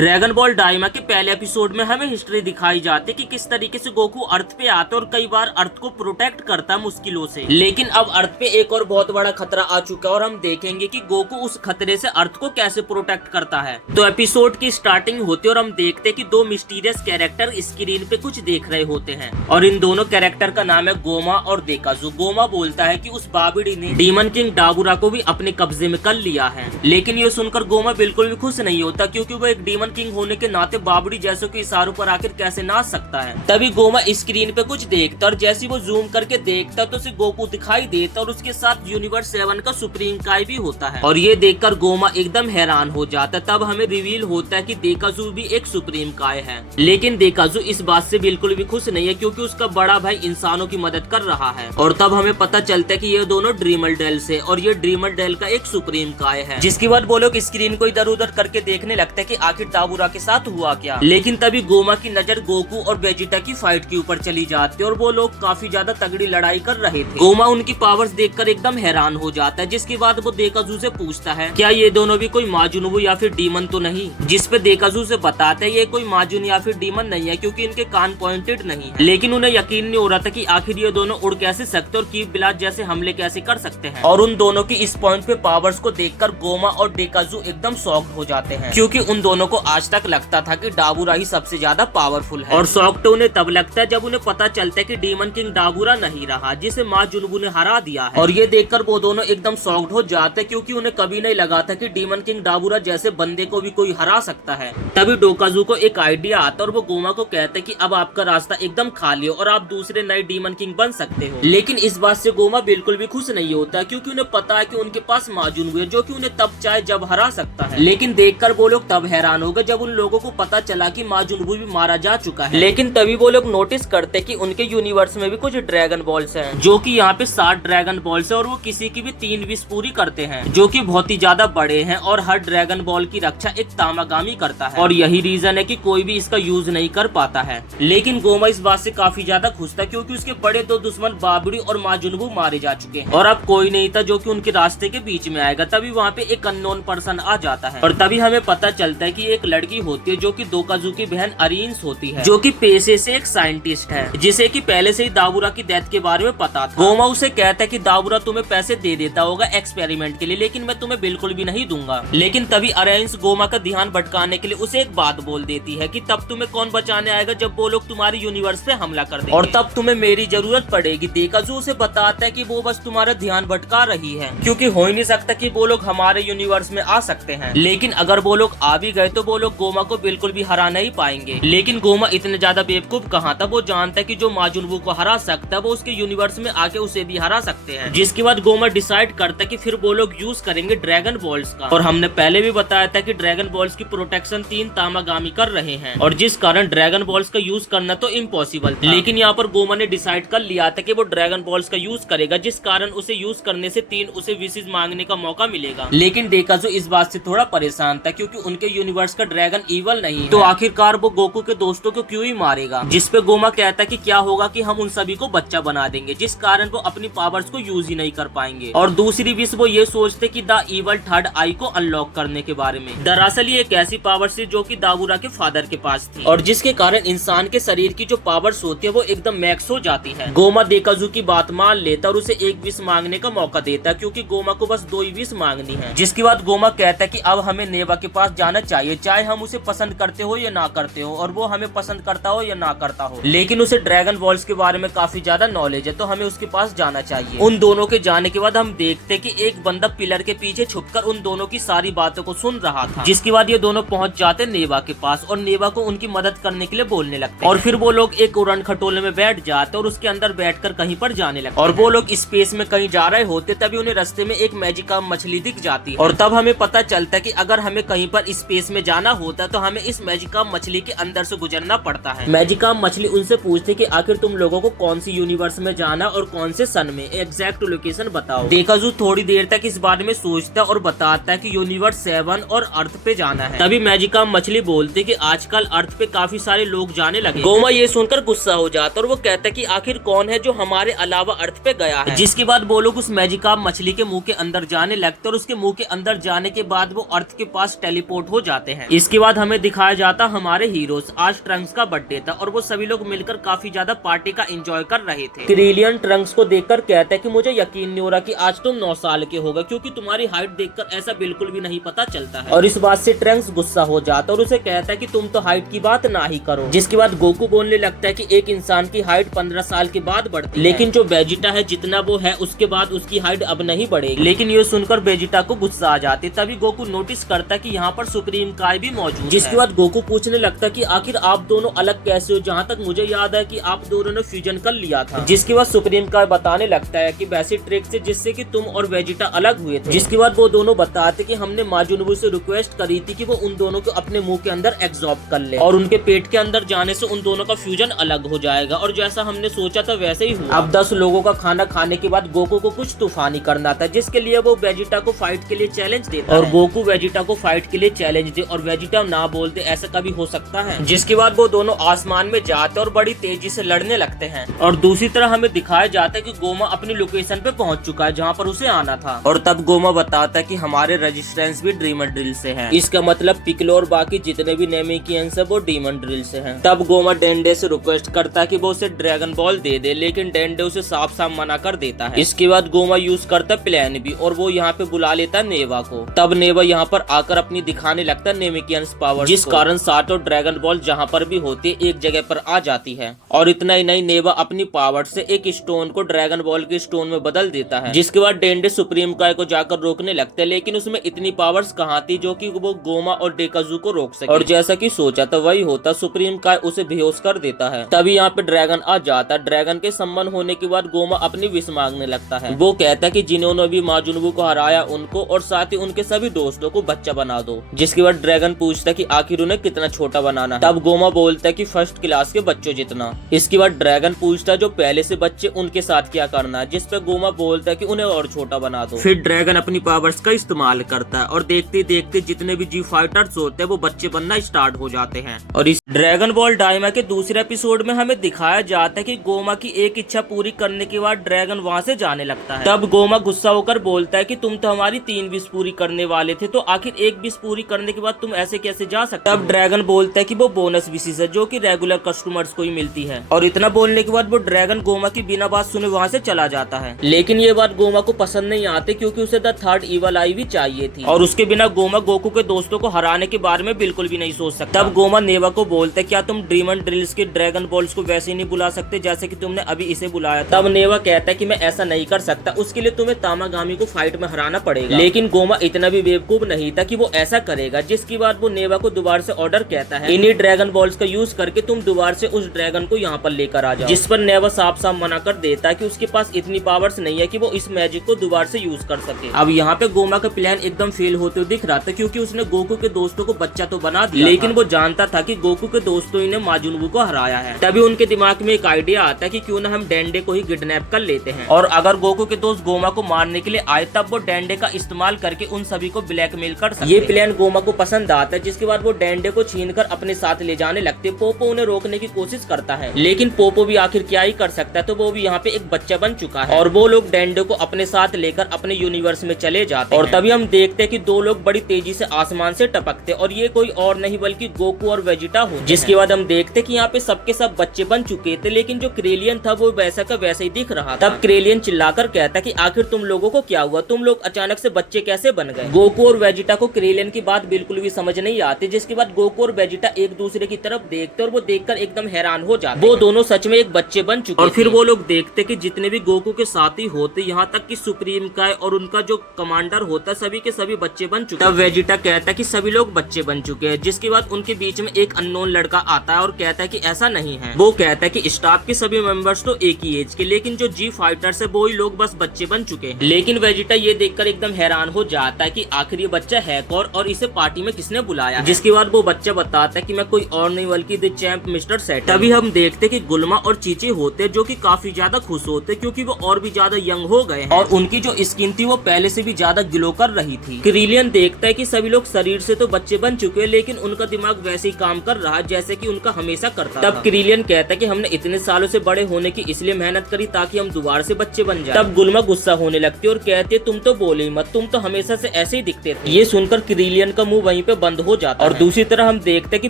Dragon ball डाइमा के पहले episode में हमें हिस्ट्री दिखाई जाती कि किस तरीके से गोकू अर्थ पे आता और कई बार अर्थ को प्रोटेक्ट करता मुश्किलों से। लेकिन अब अर्थ पे एक और बहुत बड़ा खतरा आ चुका है और हम देखेंगे कि गोकू उस खतरे से अर्थ को कैसे प्रोटेक्ट करता है। तो एपिसोड की स्टार्टिंग होती है और हम देखते हैं कि दो मिस्टीरियस कैरेक्टर स्क्रीन पे कुछ देख रहे होते हैं और इन दोनों कैरेक्टर का नाम है गोमा और देकाजू। गोमा बोलता है कि उस बाबिडी ने डीमन किंग डाबुरा को भी अपने कब्जे में कर लिया है, लेकिन ये सुनकर गोमा बिल्कुल भी खुश नहीं होता क्योंकि वो एक डीमन किंग होने के नाते बाबड़ी जैसों के इशारों पर आखिर कैसे नाच सकता है। तभी गोमा स्क्रीन पे कुछ देखता और जैसे वो जूम करके देखता तो उसे गोकू दिखाई देता और उसके साथ यूनिवर्स 7 का सुप्रीम काय भी होता है और ये देखकर गोमा एकदम हैरान हो जाता है। तब हमें रिवील होता है कि देकाजू भी एक सुप्रीम काय है, लेकिन देकाजू इस बात से बिल्कुल भी खुश नहीं है क्योंकि उसका बड़ा भाई इंसानों की मदद कर रहा है। और तब हमें पता चलता है कि ये दोनों ड्रीमर डेल से और ये ड्रीमर डेल का एक सुप्रीम काय है, जिसके बाद वो लोग स्क्रीन को इधर उधर करके देखने लगते हैं कि आखिर डाबुरा के साथ हुआ क्या। लेकिन तभी गोमा की नजर गोकू और वेजिटा की फाइट के ऊपर चली जाती है और वो लोग काफी ज्यादा तगड़ी लड़ाई कर रहे थे। गोमा उनकी पावर्स देखकर एकदम हैरान हो जाता है, जिसके बाद वो देकाजू से पूछता है क्या ये दोनों भी कोई माजुनबू या फिर डीमन तो नहीं, जिस पे देकाजू से बताते हैं ये कोई माजुन या फिर डीमन नहीं है क्योंकि इनके कान पॉइंटेड नहीं है। लेकिन उन्हें यकीन नहीं हो रहा था कि आखिर ये दोनों उड़ कैसे सकते और कीप बिलाज जैसे हमले कैसे कर सकते हैं। और उन दोनों की इस पॉइंट पे पावर्स को देखकर गोमा और देकाजू एकदम शॉक्ड हो जाते हैं क्योंकि उन दोनों को आज तक लगता था कि डाबुरा ही सबसे ज्यादा पावरफुल है। और शॉक तो उन्हें तब लगता है जब उन्हें पता चलता है कि डीमन किंग डाबुरा नहीं रहा जिसे माँ जुनबू ने हरा दिया है। और ये देखकर वो दोनों एकदम शॉक्ड हो जाते हैं क्योंकि उन्हें कभी नहीं लगा था कि डीमन किंग डाबुरा जैसे बंदे को भी कोई हरा सकता है। तभी डोकाजू को एक आइडिया आता और वो गोमा को कहते हैं कि अब आपका रास्ता एकदम खाली हो और आप दूसरे नए डीमन किंग बन सकते हो। लेकिन इस बात से गोमा बिल्कुल भी खुश नहीं होता क्योंकि उन्हें पता है कि उनके पास माजुनबू है जो कि उन्हें तब चाहे जब हरा सकता है। लेकिन देखकर वो लोग तब हैरान हो गए जब उन लोगों को पता चला कि माजुनबू भी मारा जा चुका है। लेकिन तभी वो लोग नोटिस करते कि उनके यूनिवर्स में भी कुछ ड्रैगन बॉल्स हैं, जो कि यहाँ पे 7 ड्रैगन बॉल्स है और वो किसी की भी 3 विश पूरी करते हैं, जो कि बहुत ही ज्यादा बड़े हैं और हर ड्रैगन बॉल की रक्षा एक तामागामी करता है और यही रीजन है कि कोई भी इसका यूज नहीं कर पाता है। लेकिन गोमा इस बात से काफी ज्यादा खुश था क्योंकि उसके बड़े 2 दुश्मन बाबड़ी और माजुनबू मारे जा चुके हैं और अब कोई नहीं था जो कि उनके रास्ते के बीच में आएगा। तभी वहाँ पे एक अननोन पर्सन आ जाता है और तभी हमें पता चलता है कि एक लड़की होती है जो कि दोकाजू की बहन अरीन्स होती है, जो कि पेशे से एक साइंटिस्ट है जिसे कि पहले से ही दाबुरा की डेथ के बारे में पता था। गोमा उसे कहता है कि दाबुरा तुम्हें पैसे दे देता होगा एक्सपेरिमेंट के लिए, लेकिन मैं तुम्हें बिल्कुल भी नहीं दूंगा। लेकिन तभी अरीन्स गोमा का ध्यान भटकाने के लिए उसे एक बात बोल देती है कि तब तुम्हें कौन बचाने आएगा जब वो लोग तुम्हारे यूनिवर्स पे हमला कर देंगे और तब तुम्हें मेरी जरूरत पड़ेगी। देकाजू उसे बताता है कि वो बस तुम्हारा ध्यान भटका रही है क्योंकि हो ही नहीं सकता कि वो लोग हमारे यूनिवर्स में आ सकते हैं, लेकिन अगर वो लोग आ भी गए तो वो लोग गोमा को बिल्कुल भी हरा नहीं पाएंगे। लेकिन गोमा इतने ज्यादा बेवकूफ कहाँ था, वो जानता है कि जो माजुनबू को हरा सकता है वो उसके यूनिवर्स में आके उसे भी हरा सकते हैं। जिसके बाद गोमा डिसाइड करता है कि फिर वो लोग यूज करेंगे ड्रैगन बॉल्स का। और हमने पहले भी बताया था कि ड्रैगन बॉल्स की प्रोटेक्शन 3 तामागामी कर रहे हैं और जिस कारण ड्रैगन बॉल्स का यूज करना तो इम्पॉसिबल था। लेकिन यहाँ पर गोमा ने डिसाइड कर लिया था कि वो ड्रैगन बॉल्स का यूज करेगा, जिस कारण उसे यूज करने से 3 उसे विशेष मांगने का मौका मिलेगा। लेकिन देकाजू इस बात से थोड़ा परेशान था क्योंकि उनके यूनिवर्स का ड्रैगन इवल नहीं है, तो आखिरकार वो गोकू के दोस्तों को क्यों ही मारेगा। जिस पे गोमा कहता है कि क्या होगा कि हम उन सभी को बच्चा बना देंगे, जिस कारण वो अपनी पावर्स को यूज ही नहीं कर पाएंगे। और दूसरी विश वो ये सोचते कि द इवल थर्ड आई को अनलॉक करने के बारे में। दरअसल ये एक ऐसी पावर थी जो कि दाबुरा के फादर के पास थी और जिसके कारण इंसान के शरीर की जो पावर्स होती है वो एकदम मैक्स हो जाती है। गोमा देकाजू की बात मान लेता और उसे एक विश मांगने का मौका देता क्योंकि गोमा को बस 2 ही विश मांगनी है। जिसके बाद गोमा कहता है कि अब हमें नेवा के पास जाना चाहिए, चाहे हम उसे पसंद करते हो या ना करते हो और वो हमें पसंद करता हो या ना करता हो, लेकिन उसे ड्रैगन बॉल्स के बारे में काफी ज्यादा नॉलेज है तो हमें उसके पास जाना चाहिए। उन दोनों के जाने के बाद हम देखते कि एक बंदा पिलर के पीछे छुपकर उन दोनों की सारी बातों को सुन रहा था। जिसके बाद ये दोनों पहुंच जाते नेवा के पास और नेवा को उनकी मदद करने के लिए बोलने लगते और फिर वो लोग एक उड़न खटोले में बैठ जाते और उसके अंदर बैठकर कहीं पर जाने लगते और वो लोग स्पेस में कहीं जा रहे होते। तभी उन्हें रास्ते में एक मैजिका मछली दिख जाती है और तब हमें पता चलता है कि अगर हमें कहीं पर स्पेस में जाना होता तो हमें इस मैजिका मछली के अंदर से गुजरना पड़ता है। मैजिका मछली उनसे पूछती कि आखिर तुम लोगों को कौन सी यूनिवर्स में जाना और कौन से सन में, एग्जैक्ट लोकेशन बताओ। देकाजू थोड़ी देर तक इस बारे में सोचता और बताता है कि यूनिवर्स 7 और अर्थ पे जाना है। तभी मैजिका मछली बोलती कि आजकल अर्थ पे काफी सारे लोग जाने लगे। गोमा ये सुनकर गुस्सा हो जाता और वो कहता है कि आखिर कौन है जो हमारे अलावा अर्थ पे गया है। जिसके बाद वो लोग उस मैजिका मछली के मुंह के अंदर जाने लगते और उसके मुंह के अंदर जाने के बाद वो अर्थ के पास टेलीपोर्ट हो जाते हैं इसके बाद हमें दिखाया जाता हमारे हीरोज, आज ट्रंक्स का बर्थडे था और वो सभी लोग मिलकर काफी ज्यादा पार्टी का एंजॉय कर रहे थे। क्रिलियन ट्रंक्स को देखकर कहता है कि मुझे यकीन नहीं हो रहा कि आज तुम 9 साल के हो गए, क्योंकि तुम्हारी हाइट देखकर ऐसा बिल्कुल भी नहीं पता चलता है। और इस बात से ट्रंक्स गुस्सा हो जाता है और उसे कहता है कि तुम तो हाइट की बात ना ही करो। जिसके बाद गोकू बोलने लगता है कि एक इंसान की हाइट 15 साल के बाद बढ़ती है, लेकिन जो वेजिटा है जितना वो है उसके बाद उसकी हाइट अब नहीं बढ़ेगी। लेकिन ये सुनकर वेजिटा को गुस्सा आ जाती है। तभी गोकू नोटिस करता है कि यहाँ पर सुप्रीम काय भी मौजूद है। जिसके बाद गोकू पूछने लगता है कि आखिर आप दोनों अलग कैसे हो, जहाँ तक मुझे याद है कि आप दोनों ने फ्यूजन कर लिया था। जिसके बाद सुप्रीम काय बताने लगता है कि वैसी ट्रिक से जिससे कि तुम और वेजिटा अलग हुए थे। जिसके बाद वो दोनों बताते कि हमने माजुनबू से रिक्वेस्ट करी थी कि वो उन दोनों को अपने मुंह के अंदर एब्जॉर्ब कर ले और उनके पेट के अंदर जाने से उन दोनों का फ्यूजन अलग हो जाएगा। और जैसा हमने सोचा था वैसे ही हुआ। अब 10 लोगों का खाना खाने के बाद गोकू को कुछ तूफानी करना था, जिसके लिए वो वेजिटा को फाइट के लिए चैलेंज देता और गोकू वेजिटा को फाइट के लिए चैलेंज दे और वेजिटा ना बोलते, ऐसा कभी हो सकता है। जिसके बाद वो दोनों आसमान में जाते और बड़ी तेजी से लड़ने लगते हैं। और दूसरी तरफ हमें दिखाया जाता है कि गोमा अपनी लोकेशन पे पहुंच चुका है जहां पर उसे आना था। और तब गोमा बताता है कि हमारे रेजिस्टेंस भी डीमन ड्रिल से है। इसका मतलब पिकलो और बाकी जितने भी नेमिकियंस है वो डीमन ड्रिल से हैं। तब गोमा डेंडे से रिक्वेस्ट करता है कि वो उसे ड्रैगन बॉल दे दे, लेकिन डेंडे उसे साफ साफ मना कर देता है। इसके बाद गोमा यूज करता प्लान भी और वो यहाँ पे बुला लेता नेवा को। तब नेवा यहाँ पर आकर अपनी दिखाने लगता नेमिकियंस पावर, जिस कारण सातों ड्रैगन बॉल जहाँ पर भी होती एक जगह पर आ जाती है। और इतना ही नहीं, नेवा अपनी पावर से एक स्टोन को ड्रैगन बॉल के स्टोन में बदल देता है। जिसके बाद डेंडे सुप्रीम काय को जाकर रोकने लगते, लेकिन उसमें इतनी पावर्स कहाँ थी जो कि वो गोमा और डेकाजू को रोक सके। और जैसा कि सोचा था वही होता, सुप्रीम काय उसे बेहोश कर देता है। तभी यहाँ पे ड्रैगन आ जाता है। ड्रैगन के सम्मन होने के बाद गोमा अपनी विश मांगने लगता है। वो कहता है कि जिन्होंने भी माजुनबू को हराया उनको और साथ ही उनके सभी दोस्तों को बच्चा बना दो। जिसके बाद ड्रैगन पूछता है कि आखिर उन्हें कितना छोटा बनाना है। तब गोमा बोलता है कि फर्स्ट क्लास के बच्चों जितना। इसके बाद ड्रैगन पूछता है जो पहले से बच्चे उनके साथ क्या करना है, जिस पे गोमा बोलता है कि उन्हें और छोटा बना दो। फिर ड्रैगन अपनी पावर्स का इस्तेमाल करता है और देखते देखते जितने भी जी फाइटर्स होते हैं वो बच्चे बनना स्टार्ट हो जाते हैं। और इस ड्रैगन बॉल डायमा के दूसरे एपिसोड में हमें दिखाया जाता है कि गोमा की एक इच्छा पूरी करने के बाद ड्रैगन वहाँ से जाने लगता है। तब गोमा गुस्सा होकर बोलता है कि तुम तो हमारी 3 विश पूरी करने वाले थे, तो आखिर एक विश पूरी करने के बाद तुम ऐसे कैसे जा सकते। तब ड्रैगन बोलता है कि वो बोनस विशेष है जो कि रेगुलर कस्टमर्स को ही मिलती है। और इतना बोलने के बाद वो ड्रैगन गोमा की बिना बात सुने वहाँ से चला जाता है। लेकिन ये बात गोमा को पसंद नहीं आती, क्योंकि उसे द थर्ड इवल आई भी चाहिए थी और उसके बिना गोमा गोकू के दोस्तों को हराने के बारे में बिल्कुल भी नहीं सोच सकता। तब गोमा नेवा को बोलते क्या तुम डीमन ड्रिल्स के ड्रैगन बॉल्स को वैसे ही नहीं बुला सकते जैसे कि तुमने अभी इसे बुलाया। तब नेवा कहता है कि मैं ऐसा नहीं कर सकता, उसके लिए तुम्हें तामागामी को फाइट में हराना पड़ेगा। लेकिन गोमा इतना भी बेवकूफ नहीं था कि वो ऐसा करेगा। जिसके बाद वो नेवा को दोबारा से ऑर्डर कहता है इन्हीं ड्रैगन बॉल्स का यूज करके तुम दोबारा से उस ड्रैगन को यहाँ पर लेकर आ जाओ। जिस पर नेवा साफ साफ मना कर देता है कि उसके पास इतनी पावर्स नहीं है कि वो इस मैजिक को दोबारा से यूज कर सके। अब यहाँ पे गोमा का प्लान एकदम फेल होते हुए दिख रहा था, क्योंकि उसने गोकू के दोस्तों को बच्चा तो बना दिया, लेकिन वो जानता था कि गोकू के दोस्तों ही ने माजुनबू को हराया है। तभी उनके दिमाग में एक आइडिया आता है कि क्यों ना हम डेंडे को ही किडनैप कर लेते हैं, और अगर गोकू के दोस्त गोमा को मारने के लिए आए तब वो डेंडे का इस्तेमाल करके उन सभी को ब्लैकमेल कर सकते। ये प्लान गोमा को पसंद आता है। जिसके बाद वो डेंडे को छीनकर अपने साथ ले जाने लगते। पोपो उन्हें रोकने की कोशिश करता है, लेकिन पोपो भी आखिर क्या ही कर सकता है, तो वो भी यहाँ पे एक बच्चा बन चुका है और वो लोग डेंडे को अपने साथ लेकर अपने यूनिवर्स में चले जाते हैं। और तभी हम देखते हैं कि 2 लोग बड़ी तेजी से आसमान से टपकते और ये कोई और नहीं बल्कि गोकू और वेजिटा हो। जिसके बाद हम देखते कि यहाँ पे सबके सब बच्चे बन चुके थे, लेकिन जो क्रेलियन था वो वैसा का वैसा ही दिख रहा था। तब क्रेलियन चिल्लाकर कहता कि आखिर तुम लोगों को क्या हुआ, तुम लोग अचानक से बच्चे कैसे बन गए। गोकू और वेजिटा को क्रेलियन की बात बिल्कुल भी समझ नहीं आती। जिसके बाद गोकू और वेजिटा एक दूसरे की तरफ देखते और वो देखकर एकदम हैरान हो जाते। वो दोनों सच में एक बच्चे बन चुके। और फिर वो लोग देखते कि जितने भी गोकू के साथी होते, यहाँ तक कि सुप्रीम काय और उनका जो कमांडर होता, सभी के सभी बच्चे बन चुके। तब वेजिटा कहता कि सभी लोग बच्चे बन चुके हैं। जिसके बाद उनके बीच में एक अननोन लड़का आता है और कहता है कि ऐसा नहीं है। वो कहता है कि स्टाफ के सभी मेंबर्स तो एक ही एज के, लेकिन जो जी फाइटर्स है वो ही लोग बस बच्चे बन चुके हैं। लेकिन वेजिटा ये देखकर एकदम हैरान हो जाता है कि आखिर ये बच्चा है कौन और इसे पार्टी में किसने बुलाया। जिसके बाद वो बच्चा बताता है कि मैं कोई और नहीं बल्कि द चैंप मिस्टर सेट। तभी हम देखते कि गुल्मा और चीची होते जो कि काफी ज्यादा खुश होते, क्योंकि वो और भी ज्यादा यंग हो गए हैं और उनकी जो स्किन थी वो पहले से भी ज्यादा ग्लो कर रही थी। क्रिलियन देखता है कि सभी लोग शरीर से तो बच्चे बन चुके हैं, लेकिन उनका दिमाग वैसे ही काम कर रहा है जैसे कि उनका हमेशा करता। तब क्रिलियन कहता है कि हमने इतने सालों से बड़े होने की इसलिए मेहनत करी ताकि हम दोबारा से बच्चे बन जाए। तब गुल्मा गुस्सा होने लगती है और कहती है तुम तो बोले ही मत, तुम तो हमेशा से ऐसे ही दिखते थे। ये सुनकर क्रिलियन का मुंह वहीं पे पे बंद हो जाता है। और दूसरी तरह हम देखते हैं कि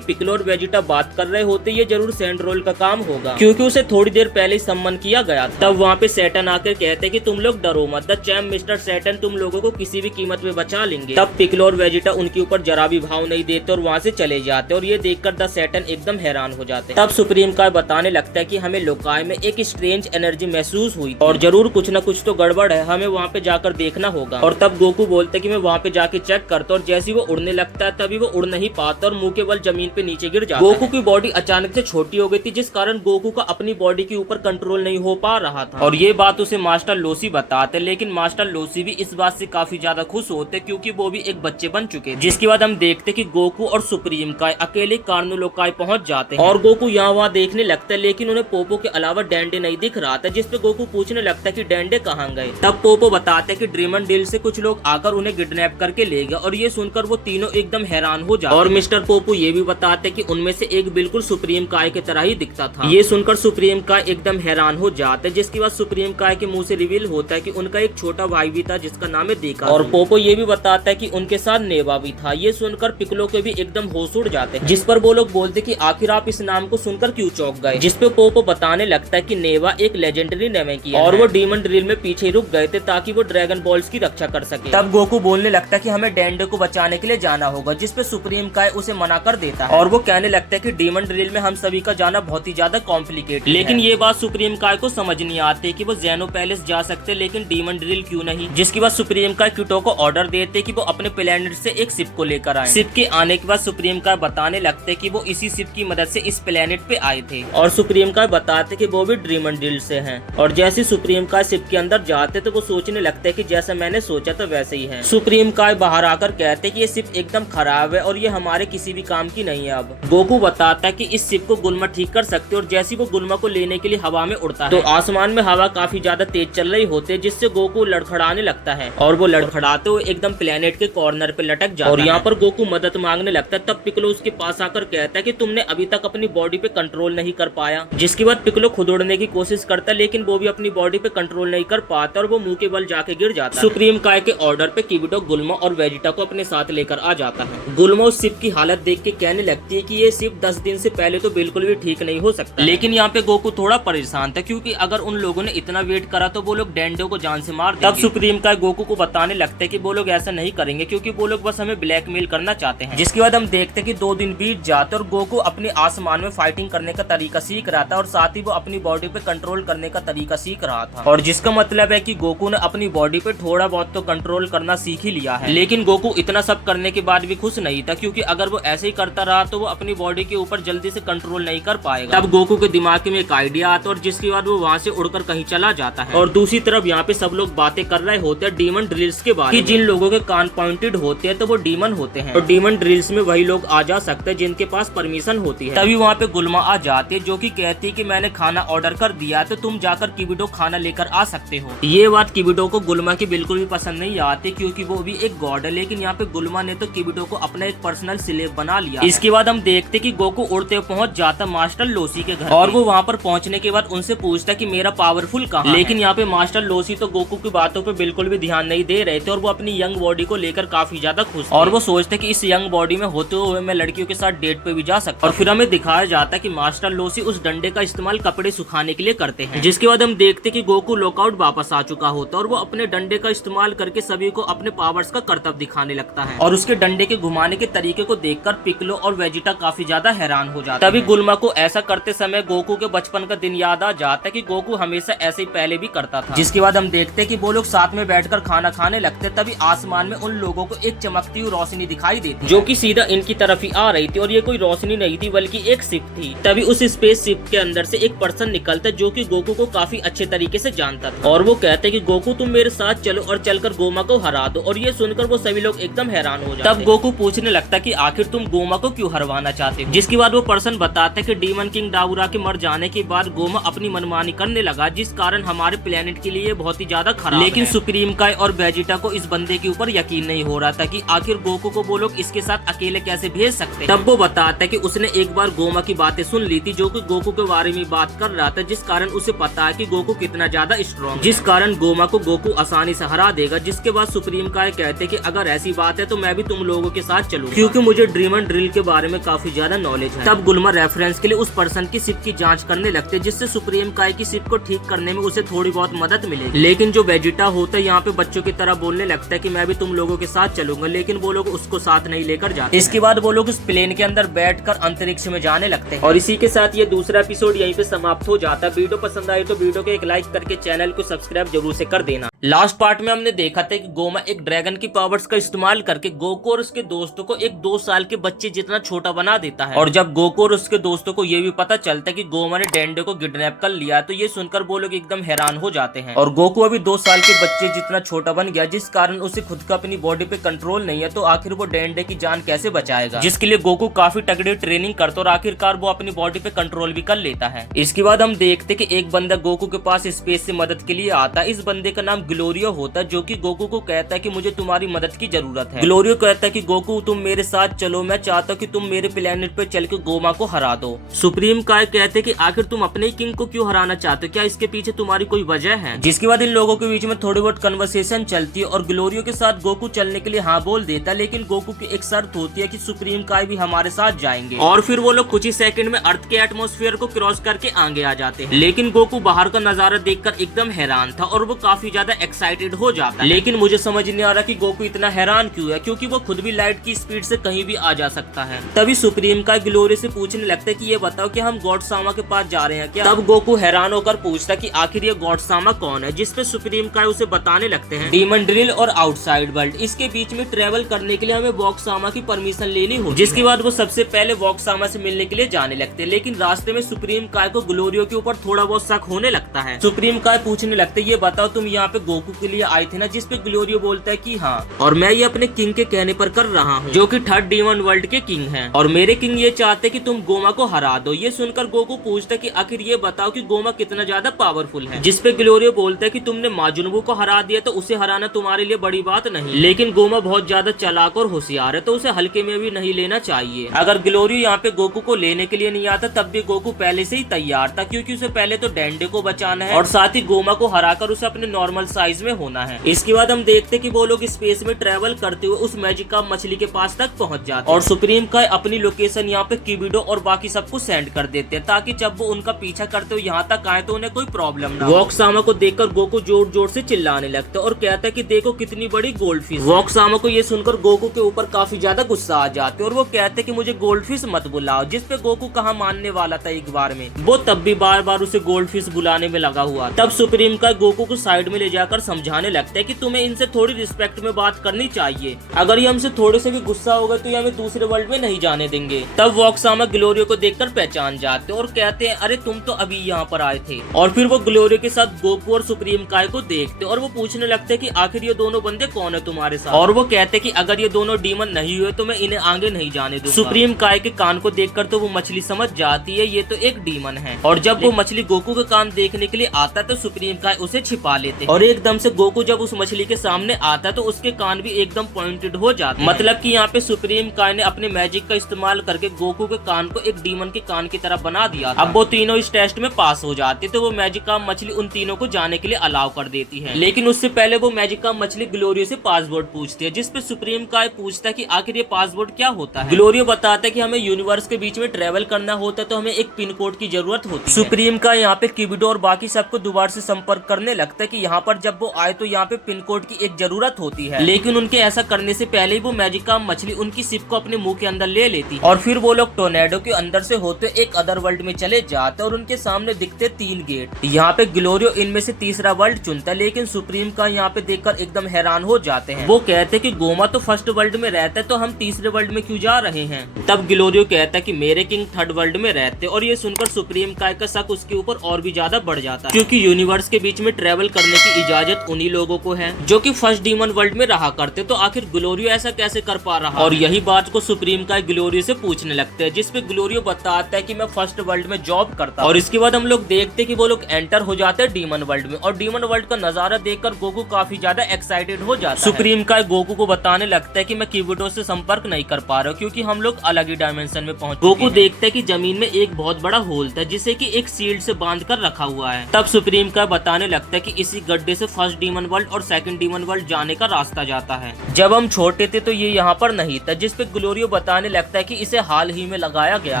पिकलो और वेजिटा बात कर रहे होते, ये जरूर सैंड्रोल का काम होगा क्योंकि उसे थोड़ी देर पहले ही सम्मन किया गया था। तब वहाँ पे सैटर्न आकर कहते कि तुम लोग डरो मत, द चैम्प मिस्टर सैटर्न तुम लोगों को किसी भी कीमत में बचा लेंगे। तब पिकलो और वेजिटा उनके ऊपर जरा भी भाव नहीं देते और वहाँ से चले जाते और ये देखकर द सैटर्न एकदम हैरान हो जाते। तब सुप्रीम काय बताने लगता है कि हमें लोकाय में एक स्ट्रेंज एनर्जी महसूस हुई और जरूर कुछ न कुछ तो गड़बड़ है, हमें वहाँ पे जाकर देखना होगा। और तब गोकू बोलते कि मैं वहाँ पे जाके चेक करता और जैसे वो उड़ने लगता है तभी वो उड़ नहीं पाता और मुंह के बल जमीन पे नीचे गिर जाता है। गोकू की बॉडी अचानक से छोटी हो गई थी जिस कारण गोकू का अपनी बॉडी के ऊपर कंट्रोल नहीं हो पा रहा था और ये बात उसे मास्टर लोसी बताते, लेकिन मास्टर लोसी भी इस बात से काफी ज्यादा खुश होते क्योंकि वो भी एक बच्चे बन चुके। जिसके बाद हम देखते कि गोकू और सुप्रीम काय अकेले कार्नो लोकाय पहुंच जाते हैं और गोकू यहाँ वहाँ देखने लगता है, लेकिन उन्हें पोपो के अलावा डेंडे नहीं दिख रहा था। जिसपे गोकू पूछने लगता है कि डेंडे कहाँ गए। तब पोपो बताते कि ड्रीमन डील से कुछ लोग आकर उन्हें किडनैप करके ले गए और ये सुनकर वो तीनों एकदम हैरान हो जाते। और मिस्टर पोपो ये भी बताते कि उनमें से एक बिल्कुल सुप्रीम काय की तरह ही दिखता था। ये सुनकर सुप्रीम काय एकदम हैरान हो जाते, जिसके बाद सुप्रीम काय के मुंह से रिवील होता है कि उनका एक छोटा भाई भी था जिसका नाम है देखा। और पोपो ये भी बताता है कि उनके साथ नेवा भी था। ये सुनकर पिकलो के भी एकदम होश उड़ जाते हैं, जिस पर वो लोग बोलते कि आखिर आप इस नाम को सुनकर क्यों चौंक गए। जिसपे पोपो बताने लगता है कि नेवा एक लेजेंडरी नेमेकियन और वो डीमन ड्रिल में पीछे रुक गए थे ताकि वो ड्रैगन बॉल्स की रक्षा कर सके। तब गोकू बोलने लगता है कि हमें डेंडे को बचाने के लिए जाना होगा, जिसपे सुप्रीम काय उसे मना कर देता है और वो कहने लगता है कि डीमन ड्रिल में हम सभी का जाना बहुत ही ज्यादा कॉम्प्लिकेटेड। लेकिन ये बात सुप्रीम काय को समझ नहीं आती कि वो जेनो पैलेस जा सकते लेकिन डीमन ड्रिल क्यों नहीं। जिसके बाद सुप्रीम काय क्यूटो को ऑर्डर देते कि वो अपने प्लेनेट से एक शिप को लेकर आए। शिप के आने के बाद सुप्रीम काय बताने लगते कि वो इसी शिप की मदद से इस प्लेनेट पे आए थे और सुप्रीम काय बताते कि वो भी ड्रीमन ड्रिल से हैं। और जैसे सुप्रीम काय शिप के अंदर जाते तो वो सोचने लगते हैं कि जैसा मैंने सोचा तो वैसे ही है। सुप्रीम काय बाहर आकर कहते कि ये शिप एकदम खराब है और ये हमारे किसी भी काम की नहीं है। अब गोकू बताता है कि इस शिप को गुल्मा ठीक कर सकते और जैसे वो गुल्मा को लेने के लिए हवा में उड़ता है तो आसमान में हवा काफी ज्यादा तेज चल रही होती है, जिससे गोकू लड़खड़ाने लगता है और वो लड़खड़ाते हुए एकदम प्लेनेट के कॉर्नर पे लटक जाता है। और यहाँ पर गोकू मदद मांगने लगता है। तब पिकलो उसके पास आकर कहता है कि तुमने अभी तक अपनी बॉडी पे कंट्रोल नहीं कर पाया। जिसके बाद पिकलो खुद उड़ने की कोशिश करता है लेकिन वो भी अपनी बॉडी पे कंट्रोल नहीं कर पाता और वो मुंह के बल जाके गिर जाता है। सुप्रीम काय के ऑर्डर पे किबिटो गुल्मा और वेजिटा को अपने साथ लेकर आ जाता है। गुल्मा उस शिप की हालत देख के कहने लगती है कि ये शिप 10 दिन से पहले तो बिल्कुल भी ठीक नहीं हो सकता। लेकिन यहाँ पे गोकू थोड़ा परेशान था क्योंकि अगर उन लोगों ने इतना वेट करा तो वो लोग डेंडो को जान से मार देंगे। तब सुप्रीम काय गोकू को बताने लगते हैं कि वो लोग ऐसा नहीं करेंगे क्योंकि वो लोग बस हमें ब्लैकमेल करना चाहते हैं। जिसके बाद हम देखते हैं कि 2 दिन बीत जाते और गोकू अपने आसमान में फाइटिंग करने का तरीका सीख रहा था और साथ ही वो अपनी बॉडी पे कंट्रोल करने का तरीका सीख रहा था। और जिसका मतलब है कि गोकू ने अपनी बॉडी पे थोड़ा बहुत तो कंट्रोल करना सीख ही लिया है। लेकिन गोकू इतना सब करने के बाद भी खुश नहीं था क्योंकि अगर वो ऐसे ही करता रहा तो वो अपनी बॉडी के ऊपर जल्दी से कंट्रोल नहीं कर पाएगा। तब गोकू के दिमाग में एक आइडिया आता और जिसके बाद वो वहाँ से उड़कर कहीं चला जाता है। और दूसरी तरफ यहाँ पे सब लोग बातें कर रहे होते हैं डीमन ड्रिल्स के बारे में, जिन लोगों के कान पॉइंटेड होते हैं तो वो डीमन होते हैं और डीमन ड्रिल्स में वही लोग आ जा सकते हैं जिनके पास परमिशन होती है। तभी वहाँ पे गुल्मा आ जाती है जो कि कहती है कि मैंने खाना ऑर्डर कर दिया तो तुम जाकर किबिटो खाना लेकर आ सकते हो। ये बात किबिटो को गुल्मा की बिल्कुल भी पसंद नहीं आती क्योंकि वो भी एक गॉड है, लेकिन यहाँ पे गुल्मा ने तो किबिटो को अपना एक पर्सनल स्लेव बना लिया। इसके बाद हम देखते कि गोकू उड़ते हुए पहुंच जाता मास्टर लोसी के घर और वो वहाँ पर पहुंचने के बाद उनसे पूछता कि मेरा पावरफुल कहाँ। लेकिन यहाँ पे मास्टर लोसी तो गोकू की बातों पे बिल्कुल भी ध्यान नहीं दे रहे थे और वो अपनी यंग बॉडी को लेकर काफी ज्यादा खुश थे और वो सोचते कि इस यंग बॉडी में होते हुए मैं लड़कियों के साथ डेट पे भी जा सकता। और फिर हमें दिखाया जाता है कि मास्टर लोसी उस डंडे का इस्तेमाल कपड़े सुखाने के लिए करते हैं। जिसके बाद हम देखते कि गोकू लॉकआउट वापस आ चुका होता और वो अपने डंडे का इस्तेमाल करके सभी को अपने पावर्स का करतब दिखाने लगता है और उसके डंडे के घुमाने के तरीके को देखकर पिकलो और वेजिटा काफी ज्यादा हैरान हो जाते हैं। तभी गुल्मा को ऐसा करते समय गोकू के बचपन का दिन याद आ जाता है कि गोकू हमेशा ऐसे ही पहले भी करता था। जिसके बाद हम देखते कि वो लोग साथ में बैठकर खाना खाने लगते। तभी आसमान में उन लोगों को एक चमकती हुई रोशनी दिखाई देती जो कि सीधा इनकी तरफ ही आ रही थी और ये कोई रोशनी नहीं थी बल्कि एक शिप थी। तभी उस स्पेस शिप के अंदर से एक पर्सन निकलता जो कि गोकू को काफी अच्छे तरीके से जानता था और वो कहते कि गोकू तुम मेरे साथ चलो और चलकर गोमा को हरा दो। और ये सुनकर वो सभी लोग एकदम हैरान हो जाते। तब गोकू पूछने लगता कि आखिर तुम गोमा को क्यों हरवाना चाहते हो। जिसके बाद वो पर्सन बताता है कि डीमन किंग डाबुरा के मर जाने के बाद गोमा अपनी मनमानी करने लगा जिस कारण हमारे प्लेनेट के लिए बहुत ही ज्यादा खराब। लेकिन सुप्रीम काय और वेजिटा को इस बंदे के ऊपर यकीन नहीं हो रहा था कि आखिर गोकू को वो लोग इसके साथ अकेले कैसे भेज सकते। तब वो बताता है कि उसने एक बार गोमा की बातें सुन ली थी जो कि गोकू के बारे में बात कर रहा था जिस कारण उसे पता है कि गोकू कितना ज्यादा स्ट्रॉन्ग, जिस कारण गोमा को गोकू आसानी से हरा देगा। जिसके बाद सुप्रीम काय कहते कि अगर ऐसी बात है तो मैं भी तुम लोगों लोगों के साथ चलूंगा, क्योंकि मुझे ड्रीम एंड ड्रिल के बारे में काफी ज्यादा नॉलेज है। तब गुलमा रेफरेंस के लिए उस पर्सन की शिप की जांच करने लगते, जिससे सुप्रीम काय की शिप को ठीक करने में उसे थोड़ी बहुत मदद मिलेगी। लेकिन जो वेजिटा होता है यहाँ पे बच्चों की तरह बोलने लगता है कि मैं भी तुम लोगों के साथ चलूंगा, लेकिन वो लोग उसको साथ नहीं लेकर जाते। इसके बाद वो लोग उस प्लेन के अंदर बैठकर अंतरिक्ष में जाने लगते हैं। और इसी के साथ ये दूसरा एपिसोड यहीं पे समाप्त हो जाता है। वीडियो पसंद आई तो वीडियो को एक लाइक करके चैनल को सब्सक्राइब जरूर से कर देना। लास्ट पार्ट में हमने देखा था कि गोमा एक ड्रैगन की पावर्स का इस्तेमाल करके गोकू और उसके दोस्तों को एक 2 साल के बच्चे जितना छोटा बना देता है। और जब गोकू और उसके दोस्तों को ये भी पता चलता है कि गोमा ने डेंडे को किडनैप कर लिया, तो ये सुनकर वो लोग एकदम हैरान हो जाते हैं। और गोकू अभी 2 साल के बच्चे जितना छोटा बन गया, जिस कारण उसे खुद का अपनी बॉडी पे कंट्रोल नहीं है, तो आखिर वो डेंडे की जान कैसे बचाएगा, जिसके लिए गोकू काफी तगड़ी ट्रेनिंग करता और आखिरकार वो अपनी बॉडी पे कंट्रोल भी कर लेता है। इसके बाद हम देखते कि एक बंदा गोकू के पास स्पेस से मदद के लिए आता है। इस बंदे का नाम ग्लोरियो होता है, जो कि गोकू को कहता है कि मुझे तुम्हारी मदद की जरूरत है। ग्लोरियो कहता है कि गोकू तुम मेरे साथ चलो, मैं चाहता हूँ कि तुम मेरे प्लेनेट पे चल के गोमा को हरा दो। सुप्रीम काय कहते हैं कि आखिर तुम अपने किंग को क्यों हराना चाहते हो, क्या इसके पीछे तुम्हारी कोई वजह है। जिसके बाद इन लोगों के बीच में थोड़ी बहुत कन्वर्सेशन चलती है और ग्लोरियो के साथ गोकू चलने के लिए हाँ बोल देता है, लेकिन गोकू की एक शर्त होती है कि सुप्रीम काय भी हमारे साथ जाएंगे। और फिर वो लोग कुछ ही सेकंड में अर्थ के एटमॉस्फेयर को क्रॉस करके आगे आ जाते हैं। लेकिन गोकू बाहर का नजारा देखकर एकदम हैरान था और वो काफी ज्यादा एक्साइटेड हो जाता है। लेकिन मुझे समझ नहीं आ रहा कि गोकू इतना हैरान क्यों है, क्योंकि वो खुद भी लाइट की स्पीड से कहीं भी आ जा सकता है। तभी सुप्रीम काय ग्लोरियो से पूछने लगता है कि ये बताओ कि हम गॉड सामा के पास जा रहे हैं क्या। तब गोकू हैरान होकर पूछता कि आखिर ये गॉड सामा कौन है, जिसपे सुप्रीम काय उसे बताने लगते हैं डीमन ड्रिल और आउटसाइड वर्ल्ड, इसके बीच में ट्रेवल करने के लिए हमें वॉक्सामा की परमिशन लेनी होगी। जिसके बाद वो सबसे पहले वॉक्सामा से मिलने के लिए जाने लगते हैं। लेकिन रास्ते में सुप्रीम काय को ग्लोरियो के ऊपर थोड़ा बहुत शक होने लगता है। सुप्रीम काय पूछने लगते ये बताओ तुम यहाँ पे गोकू के लिए आए थे ना, जिसपे ग्लोरियो बोलता है कि हाँ, और मैं ये अपने किंग के कहने पर कर रहा हूँ, जो कि 3rd डीमन वर्ल्ड के किंग हैं, और मेरे किंग ये चाहते कि तुम गोमा को हरा दो। ये सुनकर गोकू पूछता है कि आखिर ये बताओ कि गोमा कितना ज्यादा पावरफुल है, जिसपे ग्लोरियो बोलता है कि तुमने माजुनबू को हरा दिया तो उसे हराना तुम्हारे लिए बड़ी बात नहीं, लेकिन गोमा बहुत ज्यादा चालाक और होशियार है, तो उसे हल्के में भी नहीं लेना चाहिए। अगर ग्लोरियो यहाँ पे गोकू को लेने के लिए नहीं आता तब भी गोकू पहले से ही तैयार था, क्योंकि उसे पहले तो डेंडे को बचाना है और साथ ही गोमा को हराकर उसे अपने नॉर्मल साइज में होना है। इसके बाद हम देखते कि वो लोग स्पेस में ट्रेवल करते हुए उस मैजिका मछली के पास तक पहुंच जाते हैं और सुप्रीम काय अपनी लोकेशन यहाँ पे किबिडो और बाकी सबको सेंड कर देते हैं, ताकि जब वो उनका पीछा करते हुए यहाँ तक आए तो उन्हें कोई प्रॉब्लम ना हो। वॉक्सामा को देखकर गोकू जोर जोर से चिल्लाने लगता है और कहता है कि देखो कितनी बड़ी गोल्ड फिश। वॉक्सामा को ये सुनकर गोकू के ऊपर काफी ज्यादा गुस्सा आ जाते और वो कहते कि मुझे गोल्ड फिश मत बुलाओ, जिसपे गोकू कहाँ मानने वाला था एक बार में, वो तब भी बार बार उसे गोल्ड फिश बुलाने में लगा हुआ। तब सुप्रीम काय गोकू को साइड में ले जाकर समझाने लगता है कि तुम्हें इनसे थोड़ी रिस्पेक्ट में बात करनी चाहिए, अगर ये हमसे थोड़े से भी गुस्सा होगा तो ये हमें दूसरे वर्ल्ड में नहीं जाने देंगे। तब वॉक्सामा ग्लोरियो को देखकर पहचान जाते और कहते हैं अरे तुम तो अभी यहाँ पर आए थे। और फिर वो ग्लोरियो के साथ गोकू और सुप्रीम काय को देखते और वो पूछने लगते कि आखिर ये दोनों बंदे कौन है तुम्हारे साथ, और वो कहते कि अगर ये दोनों डीमन नहीं हुए तो मैं इन्हें आगे नहीं जाने दूंगा। सुप्रीम काय के कान को देखकर तो वो मछली समझ जाती है ये तो एक डीमन है, और जब वो मछली गोकू के कान देखने के लिए आता तो सुप्रीम काय उसे छिपा लेते और एकदम से गोकू जब उस मछली के सामने आता तो उसके कान भी एकदम पॉइंटेड हो जाते। मतलब कि यहाँ पे सुप्रीम काय ने अपने मैजिक का इस्तेमाल करके गोकू के कान को एक डीमन के कान की तरह बना दिया। अब वो तीनों इस टेस्ट में पास हो जाते तो वो मैजिका मछली उन तीनों को जाने के लिए अलाउ कर देती है। लेकिन उससे पहले वो मैजिका मछली ग्लोरियो से पासवर्ड पूछती है, जिसपे सुप्रीम काय पूछता है कि आखिर ये पासवर्ड क्या होता है। ग्लोरियो बताता है कि हमें यूनिवर्स के बीच में ट्रेवल करना होता है तो हमें एक पिन कोड की जरूरत होती है। सुप्रीम काय यहाँ पे किबिडो और बाकी सबको दोबारा से संपर्क करने लगता है कि यहाँ पर जब वो आए तो यहाँ पे पिन कोड की एक जरूरत होती है, लेकिन उनके ऐसा करने से पहले ही वो मैजिका मछली उनकी शिप को अपने मुंह के अंदर ले लेती और फिर वो लोग टोर्नेडो के अंदर से होते एक अदर वर्ल्ड में चले जाते और उनके सामने दिखते 3 गेट। यहाँ पे ग्लोरियो इनमें से तीसरा वर्ल्ड चुनता है, लेकिन सुप्रीम का यहाँ पे देखकर एकदम हैरान हो जाते हैं। वो कहते कि गोमा तो फर्स्ट वर्ल्ड में रहता है तो हम तीसरे वर्ल्ड में क्यों जा रहे हैं। तब ग्लोरियो कहता है कि मेरे किंग 3rd वर्ल्ड में रहते, और ये सुनकर सुप्रीम काय का शक उसके ऊपर और भी ज्यादा बढ़ जाता है, क्योंकि यूनिवर्स के बीच में ट्रेवल करने की इजाजत उन्हीं लोगों को है जो कि फर्स्ट डीमन वर्ल्ड में रहा करते, तो आखिर ग्लोरियो ऐसा कैसे कर पा रहा। और यही बात को सुप्रीम काय ग्लोरियो से पूछने लगते हैं, जिसपे ग्लोरियो बताता है कि मैं फर्स्ट वर्ल्ड में जॉब करता। और इसके बाद हम लोग देखते कि वो लोग एंटर हो जाते हैं डीमन वर्ल्ड में, और डीमन वर्ल्ड का नजारा देखकर गोकू काफी ज्यादा एक्साइटेड हो जाता है। सुप्रीम काय गोकू को बताने लगता है कि मैं किबिडो से संपर्क नहीं कर पा रहा क्योंकि हम लोग अलग ही डायमेंशन में पहुंच। गोकू देखता है कि जमीन में एक बहुत बड़ा होल था जिसे कि एक शील्ड से बांध कर रखा हुआ है। तब सुप्रीम काय बताने लगता है कि इसी गड्ढे से फर्स्ट डीमन वर्ल्ड और सेकंड डीमन वर्ल्ड जाने का रास्ता जाता है। जब हम छोटे थे तो ये यहाँ पर नहीं था, जिसपे ग्लोरियो बताने लगता है कि इसे हाल ही में लगाया गया,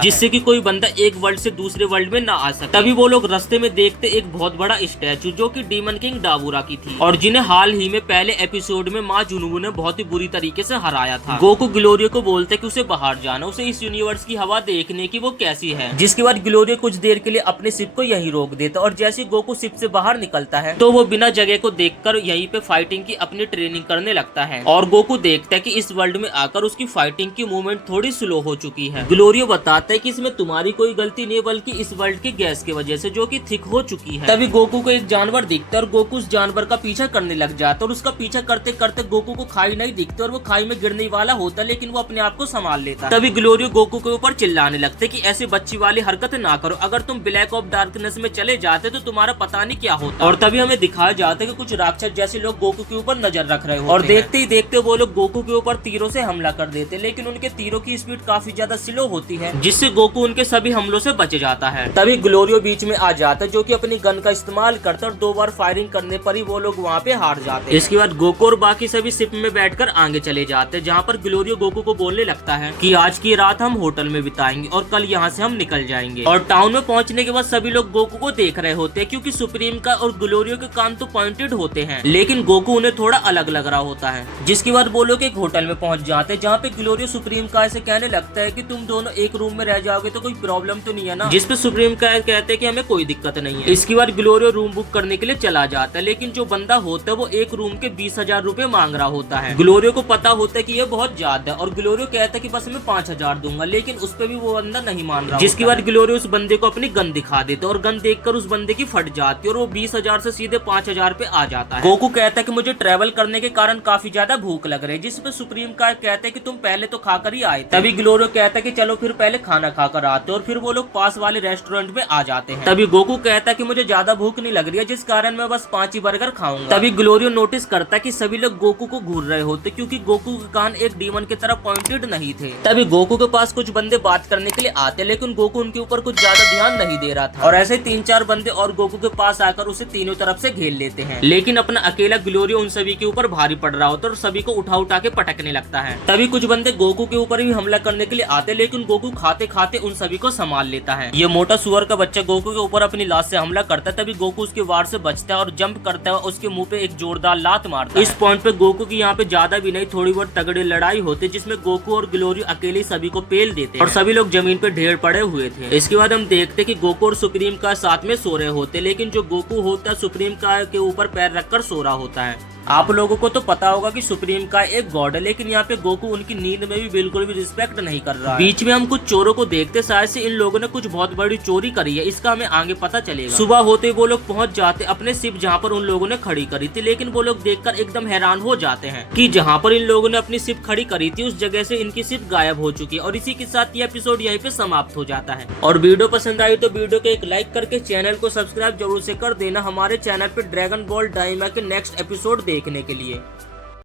जिससे कि कोई बंदा एक वर्ल्ड से दूसरे वर्ल्ड में ना आ सके। तभी वो लोग रास्ते में देखते एक बहुत बड़ा स्टैचू जो कि डीमन किंग डाबूरा की थी और जिन्हें हाल ही में पहले एपिसोड में माँ जुनवू ने बहुत ही बुरी तरीके से हराया था। गोकू ग्लोरियो को बोलते कि उसे बाहर जाना, उसे इस यूनिवर्स की हवा देखने की वो कैसी है। जिसके बाद ग्लोरियो कुछ देर के लिए अपने शिप को यहीं रोक देता और जैसे गोकू शिप से बाहर निकलता है तो वो बिना जगह को देखकर यहीं पे फाइटिंग की अपनी ट्रेनिंग करने लगता है और गोकू देखता है कि इस वर्ल्ड में आकर उसकी फाइटिंग की मूवमेंट थोड़ी स्लो हो चुकी है। ग्लोरियो बताता है कि इसमें तुम्हारी कोई गलती नहीं बल्कि इस वर्ल्ड की गैस की वजह से जो कि थिक हो चुकी है। तभी गोकू को एक जानवर दिखता है और गोकू उस जानवर का पीछा करने लग जाता है और उसका पीछा करते करते गोकू को खाई नहीं दिखती और वो खाई में गिरने वाला होता लेकिन वो अपने आप को संभाल लेता। तभी ग्लोरियो गोकू के ऊपर चिल्लाने लगते कि ऐसे बच्ची वाली हरकत ना करो, अगर तुम ब्लैक ऑफ डार्कनेस में चले जाते तो तुम्हारा पता नहीं क्या होता। और तभी हमें दिखाया जाता है कि कुछ राक्षस जैसे लोग गोकू के ऊपर नजर रख रहे होते और देखते ही देखते वो लोग गोकू के ऊपर तीरों से हमला कर देते, लेकिन उनके तीरों की स्पीड काफी ज्यादा स्लो होती है जिससे गोकू उनके सभी हमलों से बच जाता है। तभी ग्लोरियो बीच में आ जाता है जो कि अपनी गन का इस्तेमाल करता और 2 बार फायरिंग करने पर ही वो लोग वहाँ पे हार जाते हैं। इसके बाद गोकू और बाकी सभी शिप में बैठकर आगे चले जाते हैं, जहाँ पर ग्लोरियो गोकू को बोलने लगता है कि आज की रात हम होटल में बिताएंगे और कल यहाँ से हम निकल जाएंगे। और टाउन में पहुँचने के बाद सभी लोग गोकू को देख रहे होते हैं क्योंकि सुप्रीम का और ग्लोरियो के कान तो पॉइंटेड होते हैं लेकिन गोकू उन्हें थोड़ा अलग लग रहा होता है। जिसके बाद वो लोग एक होटल में पहुंच जाते हैं जहाँ पे ग्लोरियो सुप्रीम का से कहने लगता है कि तुम दोनों एक रूम में रह जाओगे तो कोई प्रॉब्लम तो नहीं है ना, जिसपे सुप्रीम का कहते हैं कि हमें कोई दिक्कत नहीं है। इसके बाद ग्लोरियो रूम बुक करने के लिए चला जाता है लेकिन जो बंदा होता है वो एक रूम के 20,000 रूपए मांग रहा होता है। ग्लोरियो को पता होता है कि ये बहुत ज्यादा है और ग्लोरियो कहता है कि बस मैं 5,000 दूंगा, लेकिन उस पर भी वो बंदा नहीं मान रहा। जिसके बाद ग्लोरियो उस बंदे को अपनी गन दिखा देता है और गन देखकर उस बंदे की फट जाती है और वो 20,000 से सीधे 5,000 पे आ जाता है। गोकू कहता है कि मुझे ट्रेवल करने के कारण काफी ज्यादा भूख लग रही है, जिसपे सुप्रीम का कहते हैं कि तुम पहले तो खाकर ही आए थे। तभी ग्लोरियो कहता है कि चलो फिर पहले खाना खाकर आते और फिर वो लोग पास वाले रेस्टोरेंट में आ जाते हैं। तभी गोकू कहता है कि मुझे ज्यादा भूख नहीं लग रही है जिस कारण मैं बस 5 ही बर्गर खाऊंगा। तभी ग्लोरियो नोटिस करता है कि सभी लोग गोकू को घूर रहे होते क्योंकि गोकू के कान एक डीमन की तरफ पॉइंटेड नहीं थे। तभी गोकू के पास कुछ बंदे बात करने के लिए आते लेकिन गोकू उनके ऊपर कुछ ज्यादा ध्यान नहीं दे रहा था और ऐसे 3-4 बंदे और गोकू के पास आकर उसे तीनों तरफ से घेर लेते हैं, लेकिन अपना अकेला ग्लोरियो उन सभी के ऊपर भारी पड़ रहा होता है और सभी को उठा उठा के पटकने लगता है। तभी कुछ बंदे गोकू के ऊपर भी हमला करने के लिए आते लेकिन गोकू खाते खाते उन सभी को संभाल लेता है। ये मोटा सुअर का बच्चा गोकू के ऊपर अपनी लाश से हमला करता है, तभी गोकू उसके वार से बचता है और जंप करता है, उसके मुंह पे एक जोरदार लात मारता है। इस पॉइंट पे गोकू की यहाँ पे ज्यादा भी नहीं थोड़ी बहुत तगड़ी लड़ाई होती है जिसमें गोकू और ग्लोरियो अकेले सभी को पेल देते हैं और सभी लोग जमीन पे ढेर पड़े हुए थे। इसके बाद हम देखते कि गोकू और सुप्रीम का साथ में सो रहे होते लेकिन जो गोकू होता है सुप्रीम का के ऊपर पैर रखकर सो रहा होता है। आप लोगों को तो पता होगा कि सुप्रीम का एक गॉड है लेकिन यहाँ पे गोकू उनकी नींद में भी बिल्कुल भी रिस्पेक्ट नहीं कर रहा है। बीच में हम कुछ चोरों को देखते, शायद से इन लोगों ने कुछ बहुत बड़ी चोरी करी है, इसका हमें आगे पता चलेगा। सुबह होते वो लोग पहुंच जाते अपने शिप जहाँ पर उन लोगों ने खड़ी करी थी, लेकिन वो लोग देखकर एकदम हैरान हो जाते हैं कि जहाँ पर इन लोगों ने अपनी शिप खड़ी करी थी उस जगह से इनकी शिप गायब हो चुकी है। और इसी के साथ ये एपिसोड यहीं पे समाप्त हो जाता है। और वीडियो पसंद आई तो वीडियो को एक लाइक करके चैनल को सब्सक्राइब जरूर से कर देना हमारे चैनल पे ड्रैगन बॉल डायमा के नेक्स्ट एपिसोड देखने के लिए।